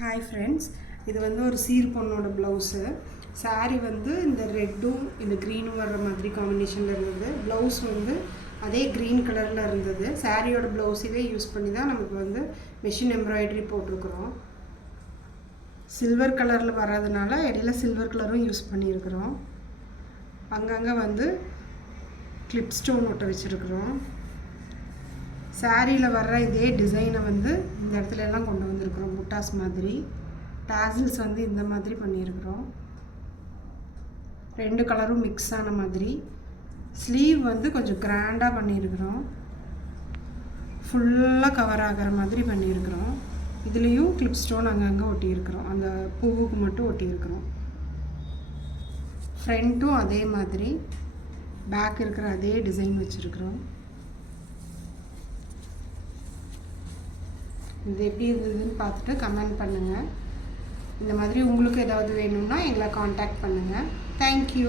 Hi friends, இது வந்து ஒரு சீர் பொண்ணோட ப்ளவுஸு. சாரீ வந்து இந்த ரெட்டும் இந்த க்ரீனும் வர்ற மாதிரி காம்பினேஷனில் இருந்தது. ப்ளவுஸ் வந்து அதே க்ரீன் கலரில் இருந்தது. சாரியோட ப்ளவுஸையே யூஸ் பண்ணி தான் நமக்கு வந்து மிஷின் எம்ப்ராய்டரி போட்டிருக்கிறோம். சில்வர் கலரில் வர்றதுனால இடையில சில்வர் கலரும் யூஸ் பண்ணியிருக்கிறோம். அங்கங்கே வந்து கிளிப் ஸ்டோன் ஒட்ட வச்சுருக்குறோம். சாரியில் வர்ற இதே டிசைனை வந்து இந்த இடத்துல எல்லாம் கொண்டு வந்திருக்கிறோம். புட்டாஸ் மாதிரி டாசில்ஸ் வந்து இந்த மாதிரி பண்ணியிருக்கிறோம். ரெண்டு கலரும் மிக்ஸ் ஆன மாதிரி. ஸ்லீவ் வந்து கொஞ்சம் கிராண்டாக பண்ணியிருக்கிறோம். ஃபுல்லாக கவர் ஆகிற மாதிரி பண்ணியிருக்கிறோம். இதுலேயும் கிளிப் ஸ்டோன் அங்கங்கே ஒட்டியிருக்கிறோம். அந்த பூவுக்கு மட்டும் ஒட்டியிருக்கிறோம். ஃப்ரண்ட்டும் அதே மாதிரி பேக் இருக்கிற அதே டிசைன் வச்சுருக்குறோம். இது எப்படி இருந்ததுன்னு பார்த்துட்டு கமெண்ட் பண்ணுங்கள். இந்த மாதிரி உங்களுக்கு ஏதாவது வேணும்னா எங்களை காண்டாக்ட் பண்ணுங்கள். தேங்க்யூ.